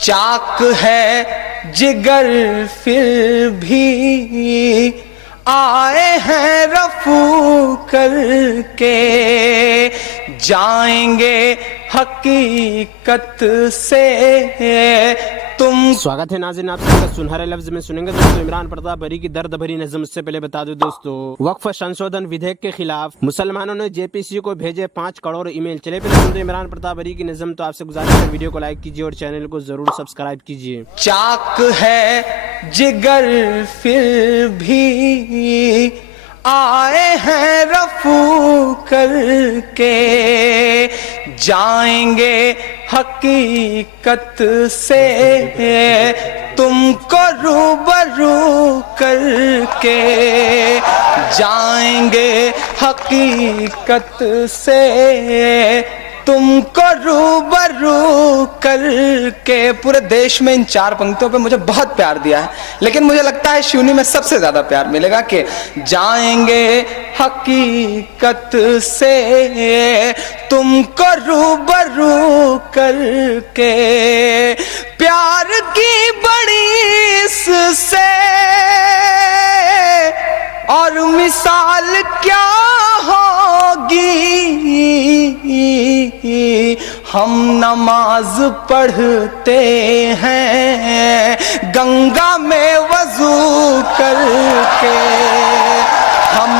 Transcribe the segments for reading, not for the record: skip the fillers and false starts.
चाक है जिगर फिर भी आए हैं रफू करके, जाएंगे हकीकत से तुम। स्वागत है नाज़रीन, आप सबका सुनहरे लफ्ज में सुनेंगे दोस्तों इमरान प्रताप बरी की दर्द भरी नज़म। इससे पहले बता दूं दोस्तों, वक्फ संशोधन विधेयक के खिलाफ मुसलमानों ने जेपीसी को भेजे 5 करोड़ ईमेल। चले पहले सुनते इमरान प्रताप बरी की नज़म। तो आपसे गुजारिश है वीडियो को लाइक कीजिए और चैनल को जरूर सब्सक्राइब कीजिए। चाक है जिगर फिर भी आए हैं रफू करके, जाएंगे हकीकत से तुमको रूबरू करके, जाएंगे हकीकत से तुमको रूबरू करके। पूरे देश में इन 4 पंक्तियों पे मुझे बहुत प्यार दिया है, लेकिन मुझे लगता है शिवनी में सबसे ज्यादा प्यार मिलेगा कि जाएंगे हकीकत से तुमको रूबरू करके। प्यार की बड़ी इससे और मिसाल क्या होगी, हम नमाज पढ़ते हैं गंगा में वजू करके, हम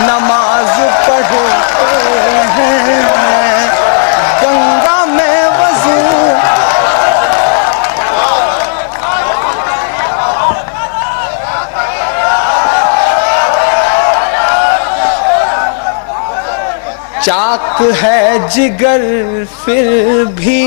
नमाज पढ़ते हैं गंगा में वजू। चाक है जिगर फिर भी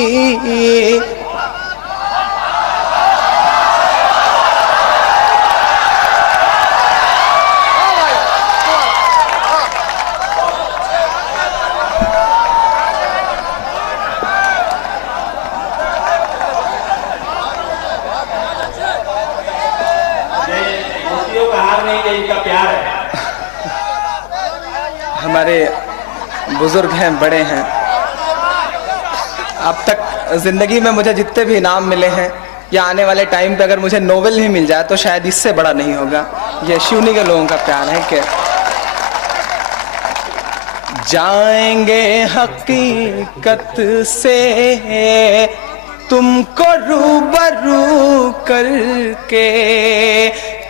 हमारे बुजुर्ग हैं, बड़े हैं। अब तक जिंदगी में मुझे जितने भी इनाम मिले हैं या आने वाले टाइम पे अगर मुझे नोबेल नहीं मिल जाए तो शायद इससे बड़ा नहीं होगा। ये शिवनी के लोगों का प्यार है कि जाएंगे हकीकत से तुमको रूबरू करके,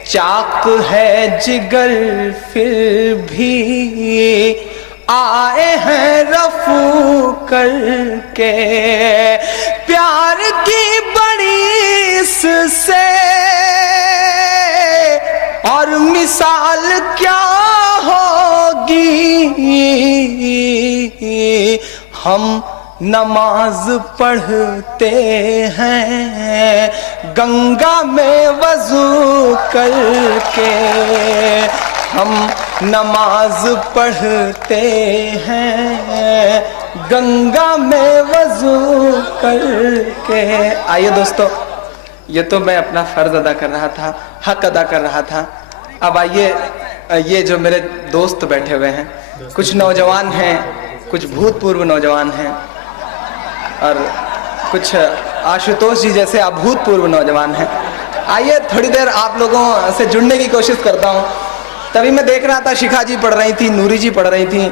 चाक है जिगर फिर भी आए हैं रफू करके। प्यार की बड़ी इससे और मिसाल क्या होगी, हम नमाज पढ़ते हैं गंगा में वजू करके, हम नमाज पढ़ते हैं गंगा में वजू करके। आइए दोस्तों, ये तो मैं अपना फर्ज अदा कर रहा था, हक अदा कर रहा था। अब आइए, ये जो मेरे दोस्त बैठे हुए हैं, कुछ नौजवान हैं, कुछ भूतपूर्व नौजवान हैं और कुछ आशुतोष जी जैसे अभूतपूर्व नौजवान हैं। आइए थोड़ी देर आप लोगों से जुड़ने की कोशिश करता हूँ। तभी मैं देख रहा था शिखा जी पढ़ रही थी, नूरी जी पढ़ रही थी,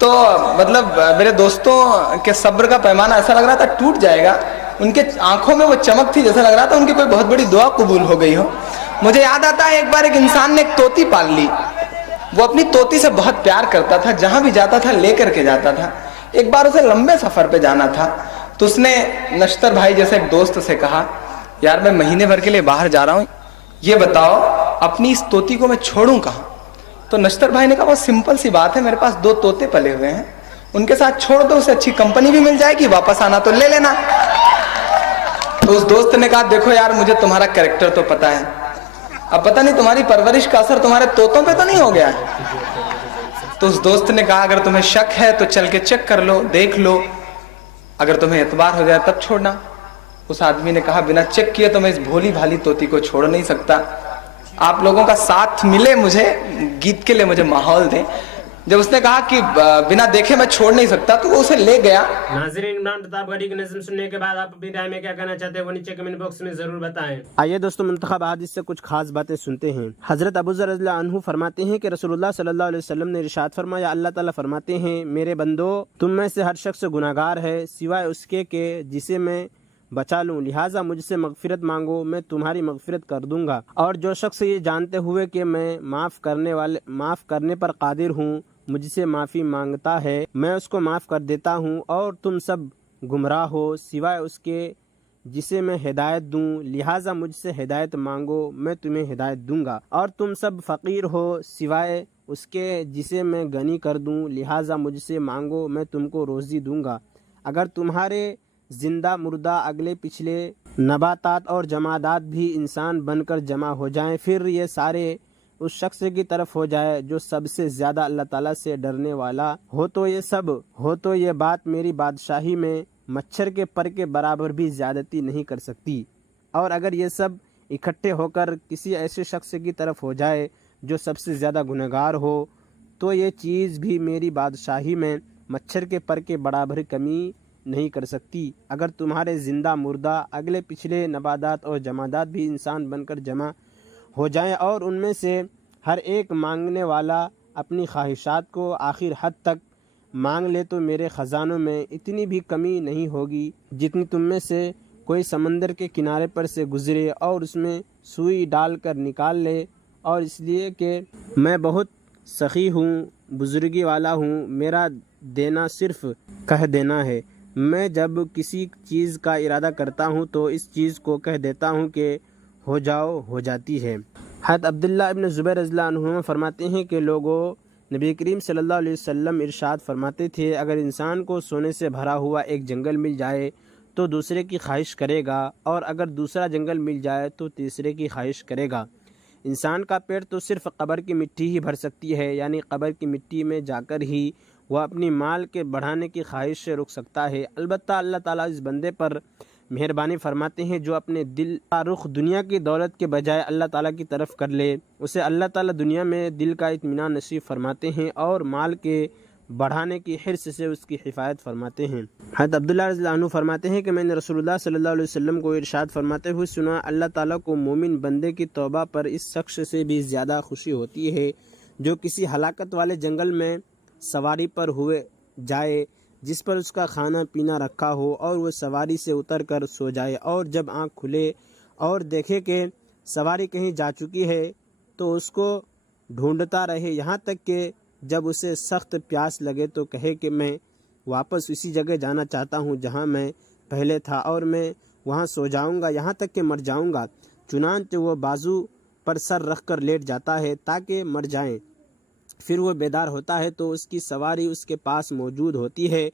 तो मतलब मेरे दोस्तों के सब्र का पैमाना ऐसा लग रहा था टूट जाएगा। उनके आंखों में वो चमक थी, जैसा लग रहा था उनकी कोई बहुत बड़ी दुआ कबूल हो गई हो। मुझे याद आता है एक बार एक इंसान ने एक तोती पाल ली। वो अपनी तोती से बहुत प्यार करता था, जहां भी जाता था लेकर के जाता था। एक बार उसे लंबे सफर पे जाना था, तो उसने नश्तर भाई जैसे एक दोस्त से कहा, यार मैं महीने भर के लिए बाहर जा रहा हूँ, ये बताओ अपनी इस तोती को मैं छोड़ूं कहाँ। तो नश्तर भाई ने कहा, बहुत सिंपल सी बात है, मेरे पास 2 तोते पले हुए हैं, उनके साथ छोड़ दो, उसे अच्छी कंपनी भी मिल जाएगी, वापस आना तो ले लेना। तो उस दोस्त ने कहा, देखो यार मुझे तुम्हारा कैरेक्टर तो पता है, अब पता नहीं तुम्हारी परवरिश का असर तुम्हारे तोतों पे तो नहीं हो गया है। तो उस दोस्त ने कहा, अगर तुम्हें शक है तो चल के चेक कर लो, देख लो, अगर तुम्हें एतबार हो जाए तब छोड़ना। उस आदमी ने कहा, बिना चेक किए तो मैं इस भोली भाली तोती को छोड़ नहीं सकता, आप लोगों का साथ मिले, मुझे गीत के लिए मुझे माहौल दें। जब उसने कहा कि बिना देखे मैं छोड़ नहीं सकता, तो वो उसे ले गया। नाज़रीन, इमरान प्रताप गढ़ी की नज़्म सुनने के बाद आप अपनी राय में क्या कहना चाहते हैं वो नीचे कमेंट बॉक्स में जरूर बताएं। आइए दोस्तों, मुंतखब हदीस से कुछ खास बातें सुनते हैं। हजरत अबू ज़र रज़ियल्लाहु अन्हु फरमाते हैं कि रसूलुल्लाह सल्लल्लाहु अलैहि वसल्लम ने इरशाद फरमाया, अल्लाह ताला फरमाते हैं, मेरे बंदो, तुम में से हर शख्स गुनाहगार है सिवाय उसके के जिसे मैं बचा लूं, लिहाजा मुझसे मगफिरत मांगो, मैं तुम्हारी मगफिरत कर दूंगा। और जो शख्स ये जानते हुए कि मैं माफ़ करने पर कादिर हूँ मुझसे माफ़ी मांगता है, मैं उसको माफ़ कर देता हूँ। और तुम सब गुमराह हो सिवाय उसके जिसे मैं हिदायत दूं, लिहाजा मुझसे हिदायत मांगो, मैं तुम्हें हिदायत दूंगा। और तुम सब फ़कीर हो सिवाय उसके जिसे मैं गनी कर दूं, लिहाजा मुझसे मांगो, मैं तुमको रोज़ी दूंगा। अगर तुम्हारे जिंदा मुर्दा अगले पिछले नबातात और जमादात भी इंसान बनकर जमा हो जाएं, फिर ये सारे उस शख्स की तरफ हो जाए जो सबसे ज़्यादा अल्लाह ताला से डरने वाला हो, तो ये बात मेरी बादशाही में मच्छर के पर के बराबर भी ज़्यादती नहीं कर सकती। और अगर ये सब इकट्ठे होकर किसी ऐसे शख्स की तरफ हो जाए जो सबसे ज़्यादा गुनहगार हो, तो ये चीज़ भी मेरी बादशाही में मच्छर के पर के बराबर कमी नहीं कर सकती। अगर तुम्हारे ज़िंदा मुर्दा अगले पिछले नबादात और जमादात भी इंसान बनकर जमा हो जाएं और उनमें से हर एक मांगने वाला अपनी ख्वाहिशात को आखिर हद तक मांग ले, तो मेरे ख़जानों में इतनी भी कमी नहीं होगी जितनी तुम में से कोई समंदर के किनारे पर से गुज़रे और उसमें सुई डाल कर निकाल ले। और इसलिए कि मैं बहुत सखी हूँ, बुजुर्गी वाला हूँ, मेरा देना सिर्फ़ कह देना है। मैं जब किसी चीज़ का इरादा करता हूँ तो इस चीज़ को कह देता हूँ कि हो जाओ, हो जाती है। हज़रत अब्दुल्लाह इब्न ज़ुबैर रज़ियल्लाहु अन्हुमा फरमाते हैं कि लोगों, नबी करीम सल्लल्लाहु अलैहि वसल्लम इरशाद फरमाते थे, अगर इंसान को सोने से भरा हुआ एक जंगल मिल जाए तो दूसरे की ख्वाहिश करेगा, और अगर दूसरा जंगल मिल जाए तो तीसरे की ख्वाहिश करेगा। इंसान का पेट तो सिर्फ़ कब्र की मिट्टी ही भर सकती है, यानी कब्र की मिट्टी में जाकर ही वह अपनी माल के बढ़ाने की ख्वाहिश से रुक सकता है। अलबत्ता अल्लाह ताला इस बंदे पर मेहरबानी फरमाते हैं जो अपने दिल का रुख दुनिया की दौलत के बजाय अल्लाह ताला की तरफ कर ले, उसे अल्लाह ताला दुनिया में दिल का इत्मीनान नसीब फरमाते हैं और माल के बढ़ाने की हिर्स से उसकी हिफायत फरमाते हैं। हज़रत अब्दुल्लाह रज़ियल्लाहु अन्हु फरमाते हैं कि मैंने रसूलुल्लाह सल्लल्लाहु अलैहि वसल्लम को इरशाद फरमाते हुए सुना, अल्लाह ताला को मोमिन बंदे की तौबा पर इस शख्स से भी ज़्यादा खुशी होती है जो किसी हलाकत वाले जंगल में सवारी पर हुए जाए जिस पर उसका खाना पीना रखा हो, और वह सवारी से उतर कर सो जाए, और जब आँख खुले और देखे कि सवारी कहीं जा चुकी है तो उसको ढूंढता रहे, यहाँ तक कि जब उसे सख्त प्यास लगे तो कहे कि मैं वापस उसी जगह जाना चाहता हूँ जहाँ मैं पहले था, और मैं वहाँ सो जाऊँगा यहाँ तक कि मर जाऊँगा। चुनांचे वह बाजू पर सर रख कर लेट जाता है ताकि मर जाएं। फिर वो बेदार होता है तो उसकी सवारी उसके पास मौजूद होती है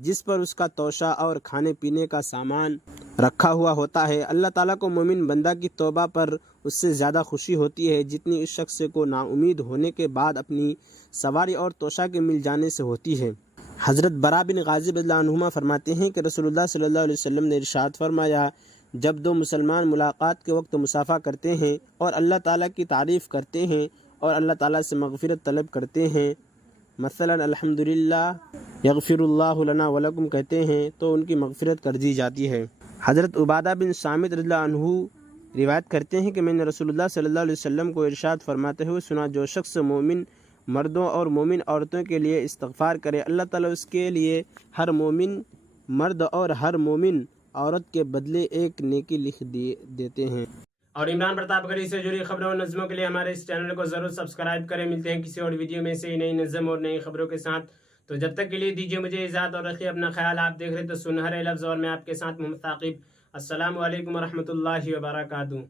जिस पर उसका तोशा और खाने पीने का सामान रखा हुआ होता है। अल्लाह ताला को मोमिन बंदा की तौबा पर उससे ज़्यादा खुशी होती है जितनी इस शख्स को नाउमीद होने के बाद अपनी सवारी और तोशा के मिल जाने से होती है। हज़रत बरा बिन गाज़िब रज़ियल्लाहु अन्हुमा फरमाते हैं कि रसूलुल्लाह सल्लल्लाहु अलैहि वसल्लम ने इरशाद फरमाया, जब दो मुसलमान मुलाकात के वक्त मुसाफा करते हैं और अल्लाह ताला की तारीफ़ करते हैं और अल्लाह ताला से मग़फ़िरत तलब करते हैं, मसलन अल्हम्दुलिल्लाह यग़फ़िरुल्लाहु लना व लकुम कहते हैं, तो उनकी मग़फ़िरत कर दी जाती है। हज़रत उबादा बिन सामित रज़ियल्लाहु अन्हु रिवायत करते हैं कि मैंने रसूलुल्लाह सल्लल्लाहु अलैहि वसल्लम को इरशाद फरमाते हुए सुना, जो शख्स मोमिन मर्दों और मोमिन औरतों के लिए इस्तग़फ़ार करे, अल्लाह ताला उसके लिए हर मोमिन मर्द और हर मोमिन औरत के बदले एक नेकी लिख देते हैं। और इमरान प्रताप गढ़ी से जुड़ी खबरों और नज़मों के लिए हमारे इस चैनल को ज़रूर सब्सक्राइब करें। मिलते हैं किसी और वीडियो में से नई नज़म और नई खबरों के साथ। तो जब तक के लिए दीजिए मुझे इजाज़त और रखिए अपना ख्याल। आप देख रहे तो सुनहरे लफ्ज़ और मैं आपके साथ मोहम्मद साकिब। अस्सलामु अलैकुम व रहमतुल्लाहि व बरकातुहू।